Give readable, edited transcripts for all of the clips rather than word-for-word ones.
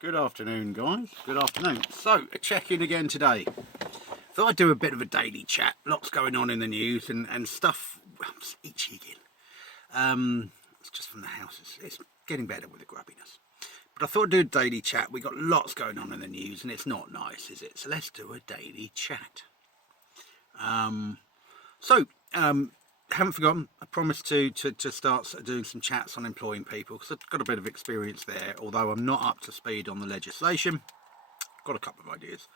Good afternoon, guys. Good afternoon. So, a check-in again today. Thought I'd do a bit of a daily chat. Lots going on in the news and stuff. I'm just itchy again. It's just from the house. It's getting better with the grubbiness. But I thought I'd do a daily chat. We got lots going on in the news and it's not nice, is it? So let's do a daily chat. Haven't forgotten. I promised to start doing some chats on employing people because I've got a bit of experience there. Although I'm not up to speed on the legislation, got a couple of ideas,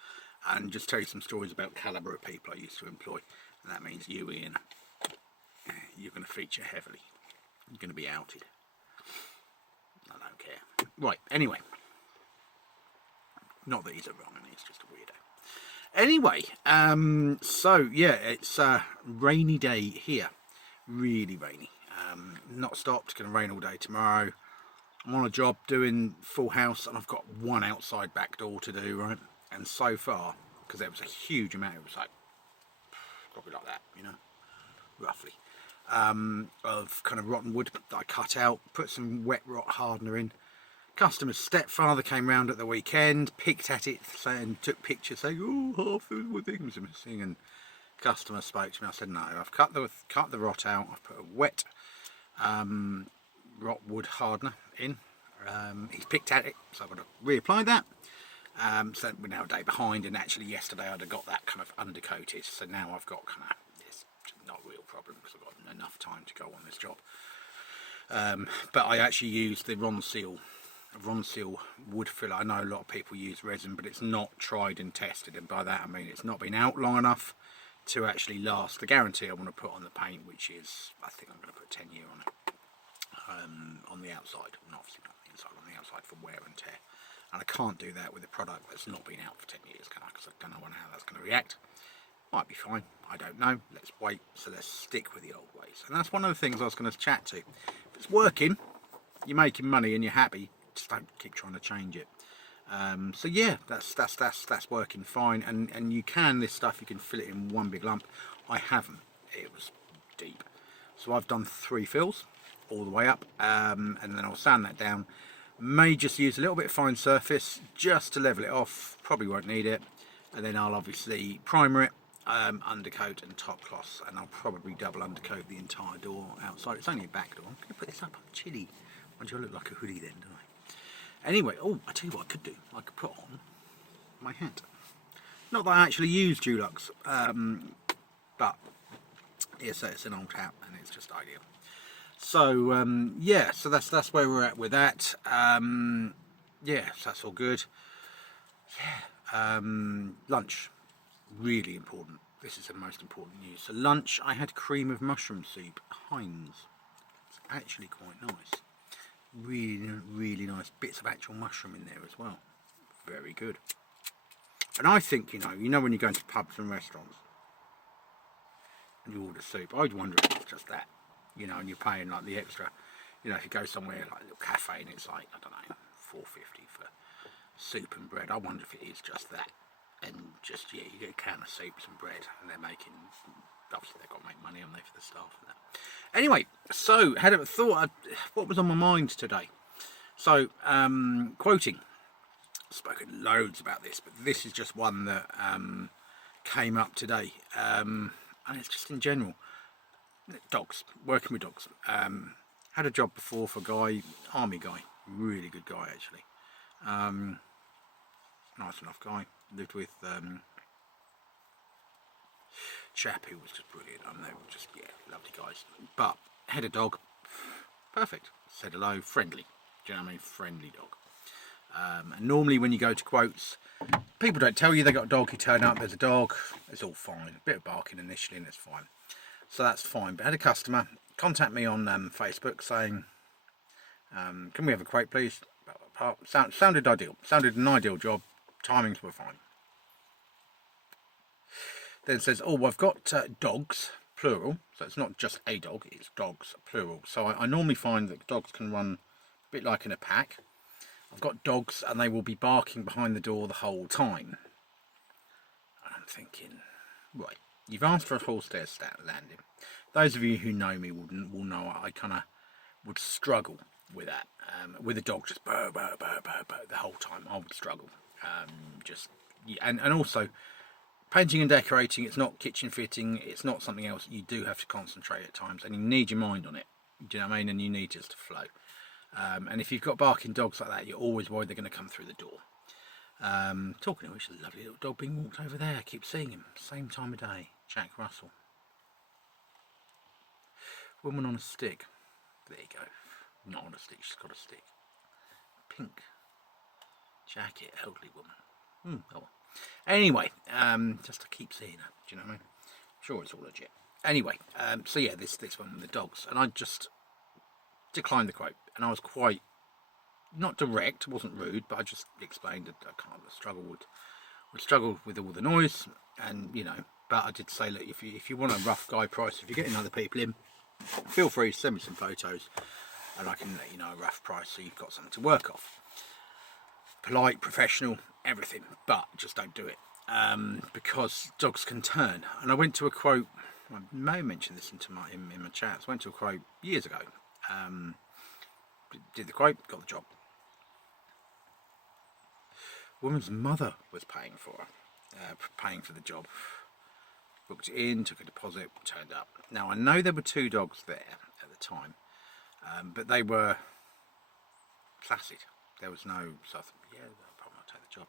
and just tell you some stories about calibre of people I used to employ. And that means you, Ian, you're going to feature heavily. You're going to be outed. I don't care. Right. Anyway, not that he's a wrong, and he's just a weirdo. Anyway, so yeah, it's a rainy day here. Really rainy. Not stopped. It's going to rain all day tomorrow. I'm on a job doing full house and I've got one outside back door to do, right? And so far, because there was a huge amount, it was like probably like that, you know, roughly, of kind of rotten wood that I cut out, put some wet rot hardener in. Customer's stepfather came round at the weekend, picked at it and took pictures saying, oh, half the wood things are missing. And customer spoke to me. I said, no, I've cut the rot out. I've put a wet rot wood hardener in. He's picked at it, so I've got to reapply that. So we're now a day behind, and actually yesterday I'd have got that kind of undercoated. So now I've got kind of, it's not a real problem because I've got enough time to go on this job. But I actually used the Ronseal wood filler. I know a lot of people use resin, but it's not tried and tested, and by that I mean it's not been out long enough to actually last the guarantee I want to put on the paint, which is, I think I'm going to put 10 year on it, on the outside, and obviously not the inside, on the outside for wear and tear. And I can't do that with a product that's not been out for 10 years, can I? Because I don't know how that's going to react. Might be fine, I don't know. Let's wait. So let's stick with the old ways. And that's one of the things I was going to chat to. If it's working, you're making money and you're happy, just don't keep trying to change it. So yeah, that's working fine, and you can, this stuff you can fill it in one big lump. I haven't, it was deep, so I've done 3 fills all the way up, and then I'll sand that down. May just use a little bit of fine surface just to level it off, probably won't need it, and then I'll obviously primer it, undercoat and top cloth, and I'll probably double undercoat the entire door outside. It's only a back door. I'm going to put this up on chilly. Why do I look like a hoodie then, don't I? Anyway, oh, I tell you what I could do. I could put on my hat. Not that I actually use Dulux, but yes, it's an old hat and it's just ideal. So yeah, so that's where we're at with that. Yeah, so that's all good. Yeah, lunch, really important. This is the most important news. So lunch, I had cream of mushroom soup, Heinz. It's actually quite nice. Really nice bits of actual mushroom in there as well. Very good. And I think, you know when you go into pubs and restaurants and you order soup, I'd wonder if it's just that, you know, and you're paying like the extra, you know, if you go somewhere like a little cafe and it's like, I don't know, $4.50 for soup and bread. I wonder if it is just that, and just, yeah, you get a can of soup, some bread, and they're making, obviously they've got to make money on there for the staff and that. Anyway, so had a thought, what was on my mind today? So, quoting, I've spoken loads about this, but this is just one that came up today, and it's just in general. Dogs, working with dogs. Had a job before for a guy, army guy, really good guy actually. Nice enough guy. Lived with chap who was just brilliant. They were just, yeah, lovely guys. But had a dog, perfect. Said hello, friendly. Do you know what I mean? Friendly dog. And normally when you go to quotes, people don't tell you they got a dog. You turn up, there's a dog. It's all fine. A bit of barking initially, and it's fine. So that's fine. But I had a customer contact me on Facebook saying, "Can we have a quote, please?" Sounded ideal. Sounded an ideal job. Timings were fine. Then says, "Oh, I've got dogs, plural. So it's not just a dog; it's dogs, plural. So I normally find that dogs can run a bit like in a pack. I've got dogs, and they will be barking behind the door the whole time." And I'm thinking, right, you've asked for a full stair landing. Those of you who know me will know I kind of would struggle with that, with a dog just burr, burr, burr, burr, burr the whole time. I would struggle. Just yeah, and also painting and decorating. It's not kitchen fitting. It's not something else. You do have to concentrate at times, and you need your mind on it. Do you know what I mean? And you need just to flow. And if you've got barking dogs like that, you're always worried they're going to come through the door. Talking of which, a lovely little dog being walked over there. I keep seeing him. Same time of day. Jack Russell. Woman on a stick. There you go. Not on a stick, she's got a stick. Pink jacket, elderly woman. Oh well. Anyway, just to keep seeing her. Do you know what I mean? I'm sure it's all legit. Anyway, so yeah, this one with the dogs, and I just declined the quote, and I was quite not direct, wasn't rude, but I just explained that I can't struggle with all the noise, and you know. But I did say, look, if you want a rough guide price, if you're getting other people in, feel free to send me some photos, and I can let you know a rough price so you've got something to work off. Polite, professional, everything, but just don't do it because dogs can turn. And I went to a quote. I may have mentioned this in my chats. I went to a quote years ago. Did the quote, got the job. Woman's mother was paying for her, paying for the job. Booked it in, took a deposit, turned up. Now I know there were 2 dogs there at the time, but they were placid. There was no, so I thought, yeah, no problem, I'll take the job.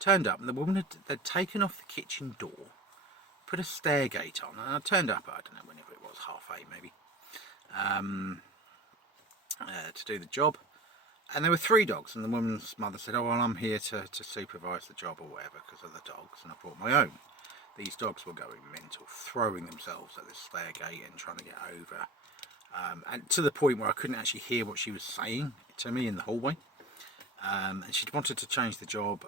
Turned up, and the woman had taken off the kitchen door, put a stair gate on, and I turned up, I don't know, whenever it was, 8:30 maybe, to do the job. And there were 3 dogs, and the woman's mother said, oh, well, I'm here to supervise the job or whatever, because of the dogs, and I brought my own. These dogs were going mental, throwing themselves at this stair gate and trying to get over. And to the point where I couldn't actually hear what she was saying to me in the hallway. And she wanted to change the job,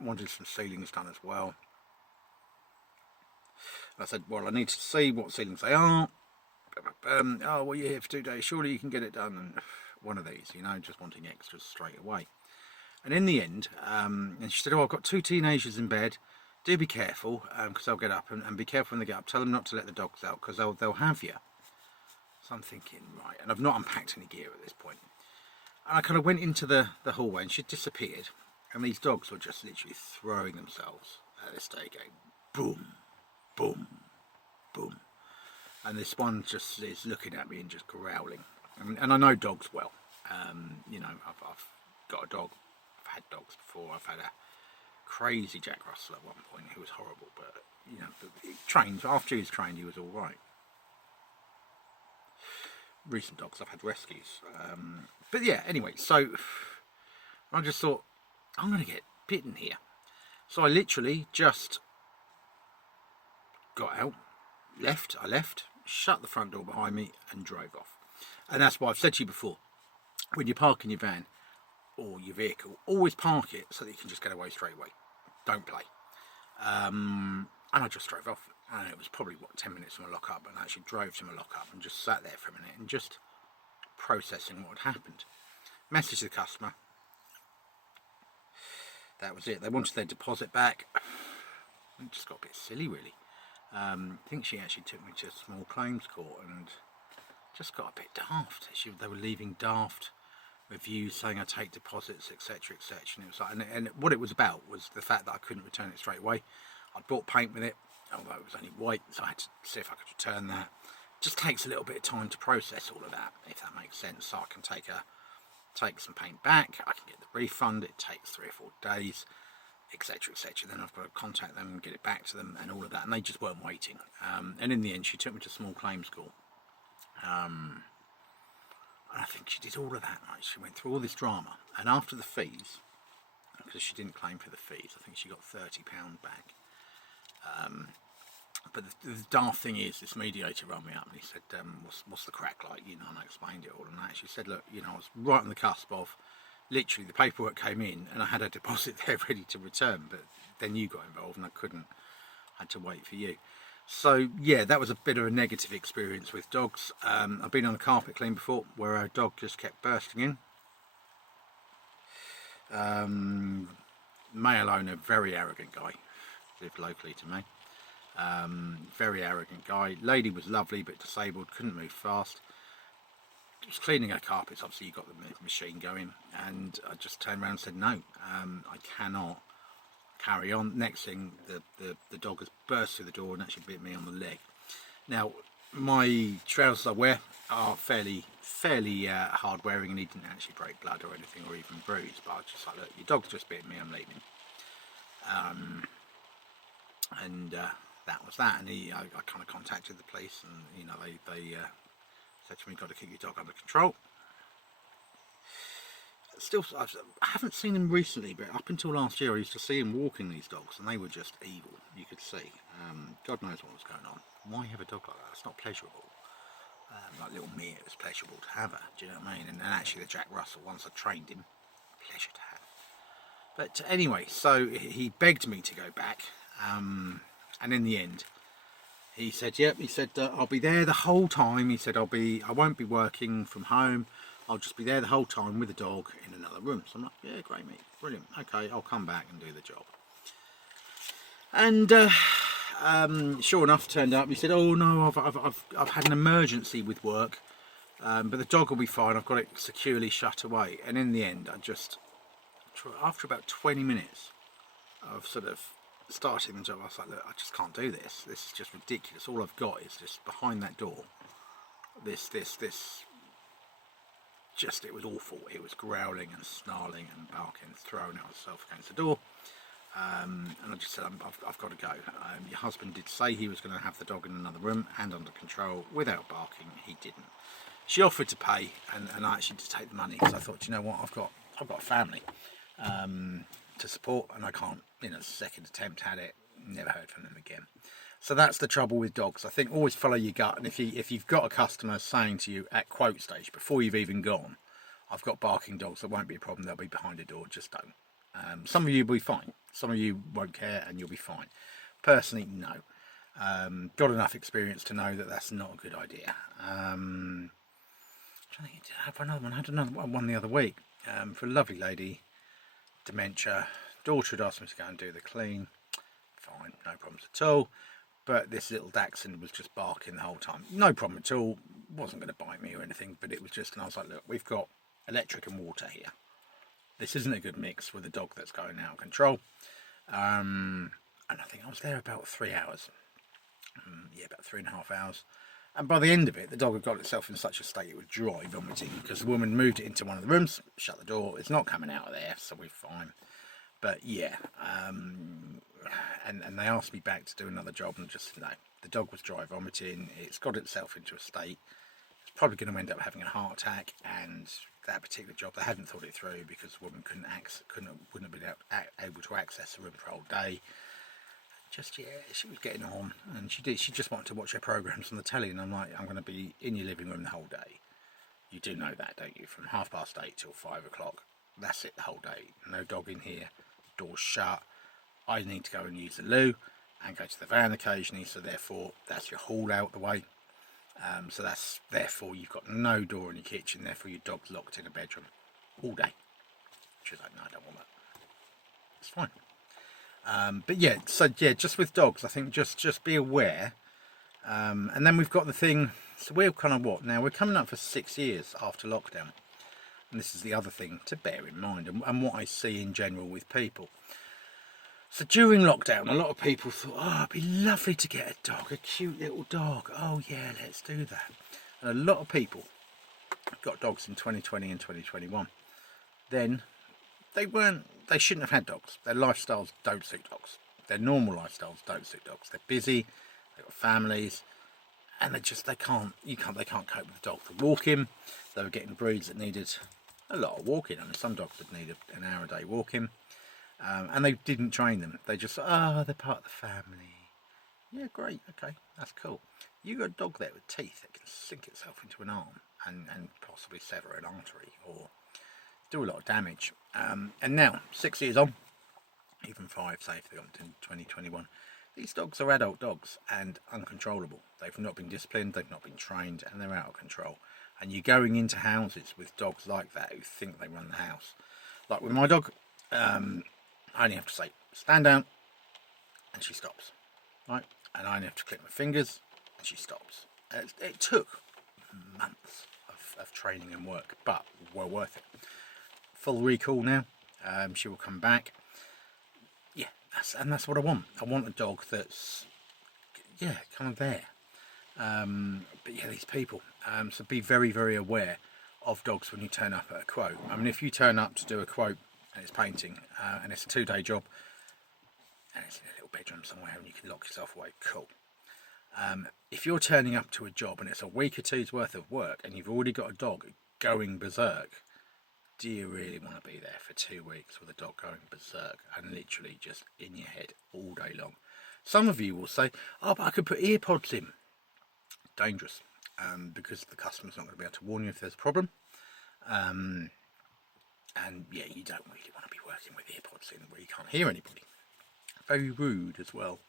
wanted some ceilings done as well. I said, well, I need to see what ceilings they are. Oh, well, you're here for 2 days, surely you can get it done. And one of these, you know, just wanting extras straight away. And in the end, and she said, oh, I've got 2 teenagers in bed. Do be careful, because they'll get up, and be careful when they get up. Tell them not to let the dogs out, because they'll have you. So I'm thinking, right, and I've not unpacked any gear at this point. And I kind of went into the hallway, and she'd disappeared, and these dogs were just literally throwing themselves at the stair gate. Boom, boom, boom. And this one just is looking at me and just growling. And I know dogs well. You know, I've got a dog. I've had dogs before. I've had a crazy Jack Russell at one point who was horrible, but you know, he trained. After he was trained, he was all right. Recent dogs, I've had rescues, but yeah. Anyway, so I just thought I'm going to get bitten here, so I literally just got out, left, shut the front door behind me, and drove off. And that's why I've said to you before: when you park in your van or your vehicle, always park it so that you can just get away straight away. Don't play. And I just drove off, and it was probably 10 minutes from a lock-up, and I actually drove to my lock-up and just sat there for a minute and just processing what had happened. Message the customer. That was it. They wanted their deposit back. It just got a bit silly, really. I think she actually took me to a small claims court and just got a bit daft. They were leaving daft reviews saying I take deposits, etc., etc. And it was like, and what it was about was the fact that I couldn't return it straight away. I'd bought paint with it, although it was only white, so I had to see if I could return that. It just takes a little bit of time to process all of that, if that makes sense. So I can take some paint back, I can get the refund. It takes 3 or 4 days, etc., etc. Then I've got to contact them and get it back to them and all of that, and they just weren't waiting. And in the end, she took me to small claims court. And I think she did all of that. Right? She went through all this drama, and after the fees, because she didn't claim for the fees, I think she got £30 back. But the daft thing is, this mediator rang me up and he said, what's the crack like? You know, and I explained it all, and I actually said, look, you know, I was right on the cusp of, literally, the paperwork came in and I had a deposit there ready to return, but then you got involved and I couldn't. I had to wait for you. So yeah, that was a bit of a negative experience with dogs. I've been on a carpet clean before where a dog just kept bursting in. Male owner, very arrogant guy, lived locally to me. Very arrogant guy. Lady was lovely but disabled, couldn't move fast. was cleaning her carpets. Obviously, you got the machine going, and I just turned around and said, "No, I cannot carry on." Next thing, the dog has burst through the door and actually bit me on the leg. Now, my trousers I wear are fairly hard wearing, and he didn't actually break blood or anything, or even bruise. But I was just like, "Look, your dog's just bitten me. I'm leaving." And that was that. And I kind of contacted the police, and they said to me, "Got to keep your dog under control." Still, I haven't seen him recently, but up until last year, I used to see him walking these dogs, and they were just evil. You could see. God knows what was going on. Why have a dog like that? It's not pleasurable. Like little Mia, it was pleasurable to have her. Do you know what I mean? And actually, the Jack Russell, once I trained him, pleasure to have. But anyway, so he begged me to go back, and in the end, he said, "Yep." He said, "I'll be there the whole time." He said, I won't be working from home. I'll just be there the whole time with the dog in another room." So I'm like, "Yeah, great, mate, brilliant. Okay, I'll come back and do the job." And sure enough, turned up. He said, "Oh no, I've had an emergency with work, but the dog will be fine. I've got it securely shut away." And in the end, after about 20 minutes of sort of starting the job, I was like, "Look, I just can't do this. This is just ridiculous. All I've got is just behind that door. This. Just, it was awful. It was growling and snarling and barking, throwing itself against the door." And I just said, I've got to go. Your husband did say he was going to have the dog in another room and under control without barking. He didn't. She offered to pay, and I actually did take the money, because I thought, you know what, I've got a family to support, and I can't, second attempt at it, never heard from them again. So that's the trouble with dogs. I think always follow your gut, and if you've got a customer saying to you at quote stage, before you've even gone, "I've got barking dogs, that won't be a problem, they'll be behind a door," just don't. Some of you will be fine, some of you won't care, and you'll be fine. Personally, no. Got enough experience to know that that's not a good idea. I'm trying to think, did I have another one? I had another one the other week for a lovely lady, dementia. Daughter had asked me to go and do the clean. Fine, no problems at all. But this little Dachshund was just barking the whole time. No problem at all. Wasn't going to bite me or anything, but it was just, and I was like, "Look, we've got electric and water here. This isn't a good mix with a dog that's going out of control." And I think I was there about 3 hours. About 3.5 hours. And by the end of it, the dog had got itself in such a state it was dry vomiting, because the woman moved it into one of the rooms, shut the door. It's not coming out of there, so we're fine. But yeah, and they asked me back to do another job, and just no, the dog was dry vomiting. It's got itself into a state. It's probably going to end up having a heart attack. And that particular job, they hadn't thought it through, because the woman wouldn't have been able to access the room for a whole day. Just, yeah, she was getting on, and she just wanted to watch her programs on the telly, and I'm like, "I'm going to be in your living room the whole day. You do know that, don't you? From 8:30 till 5 o'clock. That's it the whole day. No dog in here. Doors shut. I need to go and use the loo and go to the van occasionally, so therefore that's your hall out the way. So that's, therefore you've got no door in your kitchen, therefore your dog's locked in a bedroom all day." She was like, "No, I don't want that." It's fine. But yeah, so yeah, just with dogs, I think just be aware. And then we've got the thing, so we're kind of now we're coming up for 6 years after lockdown. And this is the other thing to bear in mind, and what I see in general with people. So during lockdown, a lot of people thought, "Oh, it'd be lovely to get a dog, a cute little dog. Oh yeah, let's do that." And a lot of people got dogs in 2020 and 2021. Then they shouldn't have had dogs. Their lifestyles don't suit dogs. Their normal lifestyles don't suit dogs. They're busy, they've got families, and they can't cope with the dog. The walking, they were getting breeds that needed a lot of walking. I mean, some dogs would need an hour a day walking, and they didn't train them. They just, they're part of the family. Yeah, great, okay, that's cool. You got a dog there with teeth that can sink itself into an arm and possibly sever an artery or do a lot of damage. And now, 6 years on, even 5, say if they got into 2021, these dogs are adult dogs and uncontrollable. They've not been disciplined, they've not been trained, and they're out of control. And you're going into houses with dogs like that who think they run the house. Like with my dog, I only have to say, "Stand down," and she stops. Right? And I only have to click my fingers, and she stops. It took months of training and work, but well worth it. Full recall now. She will come back. Yeah, that's what I want. I want a dog that's, yeah, kind of there. But yeah, these people. So be very, very aware of dogs when you turn up at a quote. I mean, if you turn up to do a quote and it's painting, and it's a 2-day job, and it's in a little bedroom somewhere and you can lock yourself away, cool. If you're turning up to a job and it's a week or two's worth of work and you've already got a dog going berserk, do you really want to be there for 2 weeks with a dog going berserk and literally just in your head all day long? Some of you will say, oh, but I could put ear pods in. Dangerous, because the customer's not going to be able to warn you if there's a problem. And yeah, you don't really want to be working with ear pods in where you can't hear anybody. Very rude as well.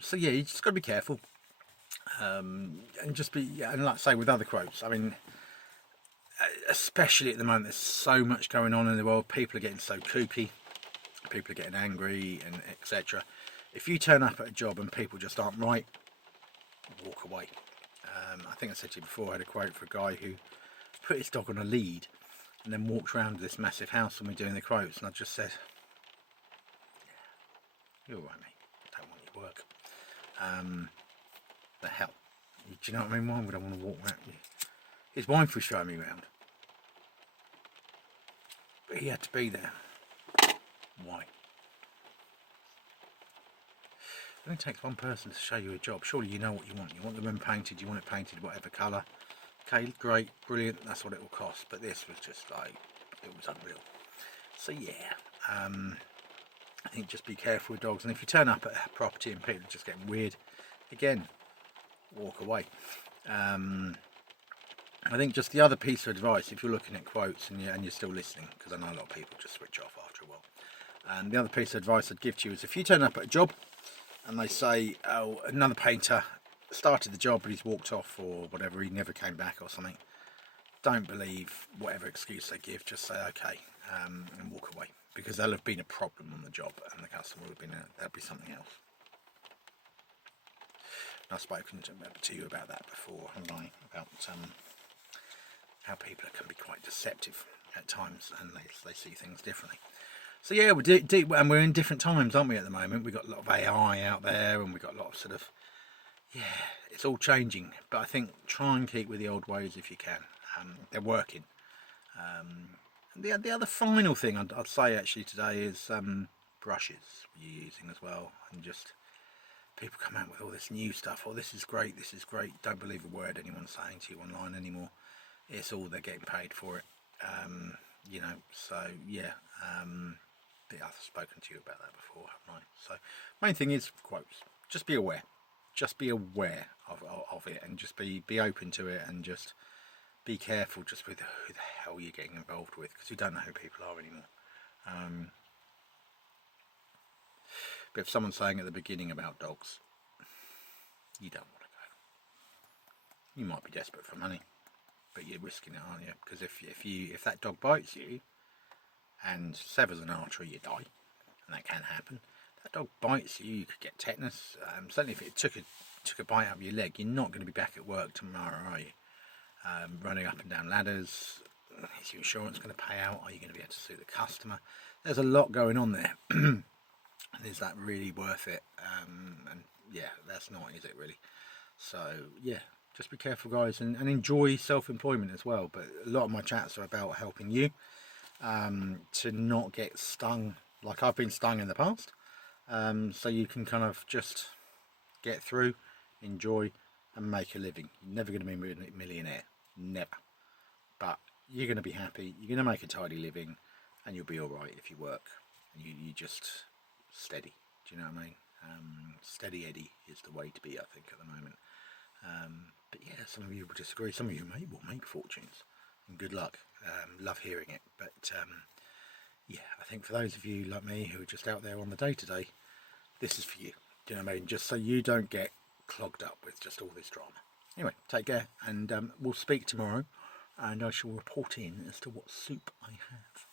So yeah, you just got to be careful. And just be, and like I say with other quotes, I mean, especially at the moment, there's so much going on in the world. People are getting so kooky, people are getting angry, and etc. If you turn up at a job and people just aren't right, walk away. I think I said to you before, I had a quote for a guy who put his dog on a lead and then walked around this massive house when we were doing the quotes, and I just said, you're all right, mate, I don't want your work. The hell, do you know what I mean? Why would I want to walk around you? His wife was showing me around, but he had to be there. Why? It only takes one person to show you a job. Surely you know what you want. You want the room painted, you want it painted whatever colour. Okay, great, brilliant, that's what it will cost. But this was just like, it was unreal. So yeah, I think just be careful with dogs. And if you turn up at a property and people are just getting weird, again, walk away. I think just the other piece of advice, if you're looking at quotes and you're still listening, because I know a lot of people just switch off after a while. And the other piece of advice I'd give to you is if you turn up at a job and they say, oh, another painter started the job but he's walked off or whatever, he never came back or something, don't believe whatever excuse they give, just say okay, and walk away, because there'll have been a problem on the job and the customer will have been, there'll be something else. I've spoken to you about that before, haven't I? About how people can be quite deceptive at times and they see things differently. So yeah, and we're in different times, aren't we, at the moment? We've got a lot of AI out there and we've got a lot of sort of, yeah, it's all changing. But I think try and keep with the old ways if you can. They're working. And the other final thing I'd say actually today is brushes you're using as well. And just, people come out with all this new stuff. Oh, this is great, this is great. Don't believe a word anyone's saying to you online anymore. It's all they're getting paid for it. You know, so yeah. I've spoken to you about that before, haven't I? So main thing is quotes. Just be aware. Just be aware of it, and just be open to it, and just be careful just with who the hell you're getting involved with, because you don't know who people are anymore. But if someone's saying at the beginning about dogs, you don't want to go. You might be desperate for money, but you're risking it, aren't you? Because if that dog bites you and severs an artery, you die, and that can happen. That dog bites you, you could get tetanus. Certainly if it took a bite out of your leg, you're not going to be back at work tomorrow, are you? Running up and down ladders, is your insurance going to pay out? Are you going to be able to sue the customer? There's a lot going on there. And is that really worth it? And yeah, that's not, is it really? So yeah, just be careful, guys, and enjoy self-employment as well. But a lot of my chats are about helping you to not get stung like I've been stung in the past, so you can kind of just get through, enjoy, and make a living. You're never going to be a millionaire, never, but you're going to be happy, you're going to make a tidy living, and you'll be alright if you work and you just steady. Do you know what I mean? Steady Eddie is the way to be, I think, at the moment. But yeah, some of you will disagree, some of you will make fortunes, and good luck. Love hearing it, but yeah, I think for those of you like me who are just out there on the day-to-day, this is for you. Do you know what I mean? Just so you don't get clogged up with just all this drama. Anyway, take care, and we'll speak tomorrow, and I shall report in as to what soup I have.